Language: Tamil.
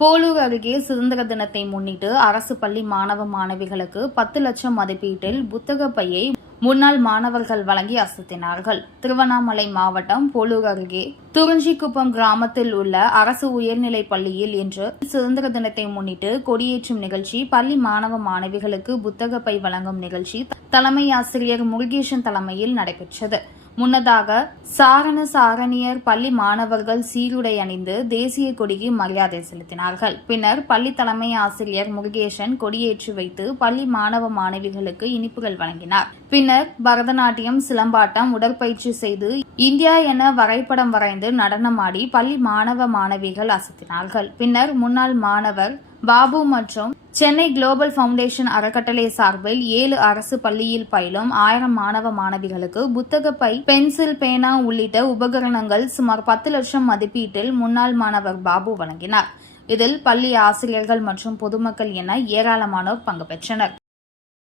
போலூர் அருகே சுதந்திர தினத்தை முன்னிட்டு அரசு பள்ளி மாணவ மாணவிகளுக்கு பத்து லட்சம் மதிப்பீட்டில் புத்தக பையை முன்னாள் மாணவர்கள் வழங்கி அசத்தினார்கள். திருவண்ணாமலை மாவட்டம் போலூர் அருகே துறிஞ்சிக்குப்பம் கிராமத்தில் உள்ள அரசு உயர்நிலைப் பள்ளியில் இன்று சுதந்திர தினத்தை முன்னிட்டு கொடியேற்றும் நிகழ்ச்சி பள்ளி மாணவ மாணவிகளுக்கு புத்தக பை வழங்கும் நிகழ்ச்சி தலைமை ஆசிரியர் முருகேசன் தலைமையில் நடைபெற்றது. முன்னதாக சாரண சாரணியர் பள்ளி மாணவர்கள் சீருடை அணிந்து தேசிய கொடிக்கு மரியாதை செலுத்தினார்கள். பின்னர் பள்ளி தலைமை ஆசிரியர் முருகேசன் கொடியேற்றி வைத்து பள்ளி மாணவ மாணவிகளுக்கு இனிப்புகள் வழங்கினார். பின்னர் பரதநாட்டியம் சிலம்பாட்டம் உடற்பயிற்சி செய்து இந்தியா என வரைபடம் வரைந்து நடனமாடி பள்ளி மாணவ மாணவிகள் அசத்தினார்கள். பின்னர் முன்னாள் மாணவர் பாபு மற்றும் சென்னை குளோபல் ஃபவுண்டேஷன் அறக்கட்டளை சார்பில் ஏழு அரசு பள்ளியில் பயிலும் ஆயிரம் மாணவ மாணவிகளுக்கு புத்தக பை பென்சில் பேனா உள்ளிட்ட உபகரணங்கள் சுமார் பத்து லட்சம் மதிப்பீட்டில் முன்னாள் மாணவர் பாபு வழங்கினார். இதில் பள்ளி ஆசிரியர்கள் மற்றும் பொதுமக்கள் என ஏராளமானோர் பங்கு பெற்றனர்.